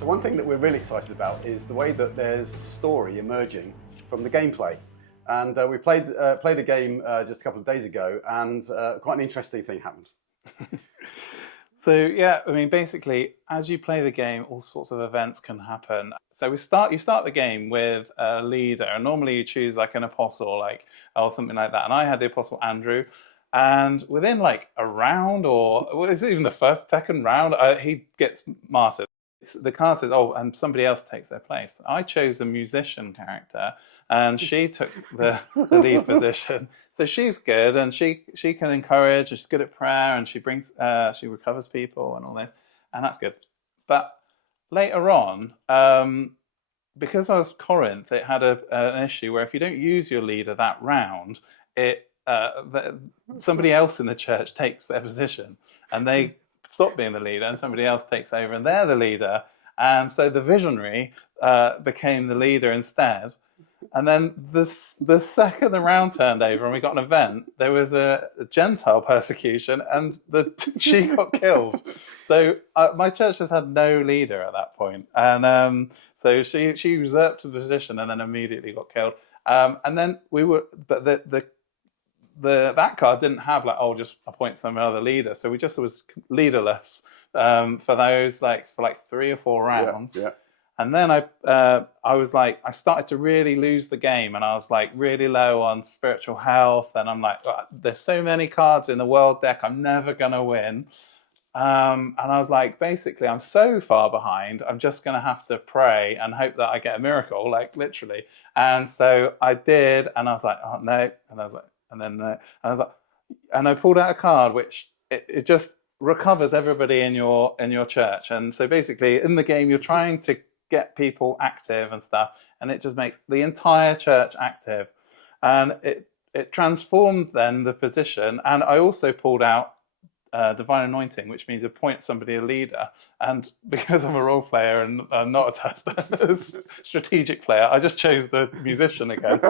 So one thing that we're really excited about is the way that there's story emerging from the gameplay. And we played a game just a couple of days ago, and quite an interesting thing happened. So yeah, I mean, basically, as you play the game, all sorts of events can happen. So you start the game with a leader, and normally you choose like an apostle, or something like that. And I had the apostle Andrew, and within like a round, or well, it's even the second round, he gets martyred. The card says, "Oh, and somebody else takes their place." I chose the musician character, and she took the lead position. So she's good, and she can encourage. She's good at prayer, and she recovers people and all this, and that's good. But later on, because I was Corinth, it had an issue where if you don't use your leader that round, somebody else in the church takes their position, and they stop being the leader, and somebody else takes over, and they're the leader. And so the visionary became the leader instead. And then the second the round turned over and we got an event, there was a Gentile persecution, and she got killed. So my church has had no leader at that point, and so she usurped the position and then immediately got killed. And then but that card didn't have like, oh, just appoint some other leader. So we just was leaderless for those for 3 or 4 rounds. Yeah. And then I was like, I started to really lose the game, and I was like really low on spiritual health, and I'm like, oh, there's so many cards in the world deck, I'm never gonna win. And I was like, basically, I'm so far behind, I'm just gonna have to pray and hope that I get a miracle, like literally. And so I did, and I was like, oh no, and I was like, and then and I was like, and I pulled out a card which it just recovers everybody in your church. And so basically, in the game, you're trying to get people active and stuff, and it just makes the entire church active, and it transformed then the position. And I also pulled out divine anointing, which means appoint somebody a leader. And because I'm a role player and not a tester, strategic player, I just chose the musician again.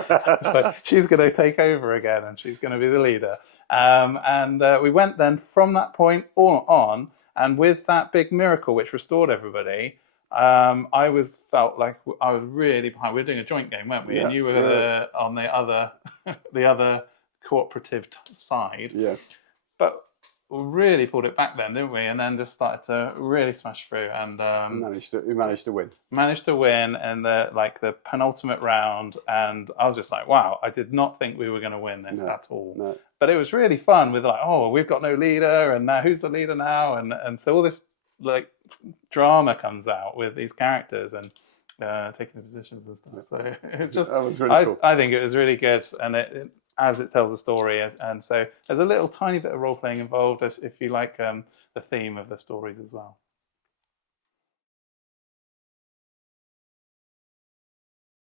So she's going to take over again, and she's going to be the leader. And we went then from that point on, and with that big miracle which restored everybody, I felt like I was really behind. We were doing a joint game, weren't we? Yeah, and you were on the other the other cooperative side. Yes. But we really pulled it back then, didn't we? And then just started to really smash through, and We managed to win. Managed to win in the penultimate round. And I was just like, wow, I did not think we were going to win this at all. No. But it was really fun with like, oh, we've got no leader, and now who's the leader now? And so all this like drama comes out with these characters and taking the positions and stuff. So it's just, that was really cool. I think it was really good, and as it tells the story, and so there's a little tiny bit of role playing involved if you like the theme of the stories as well.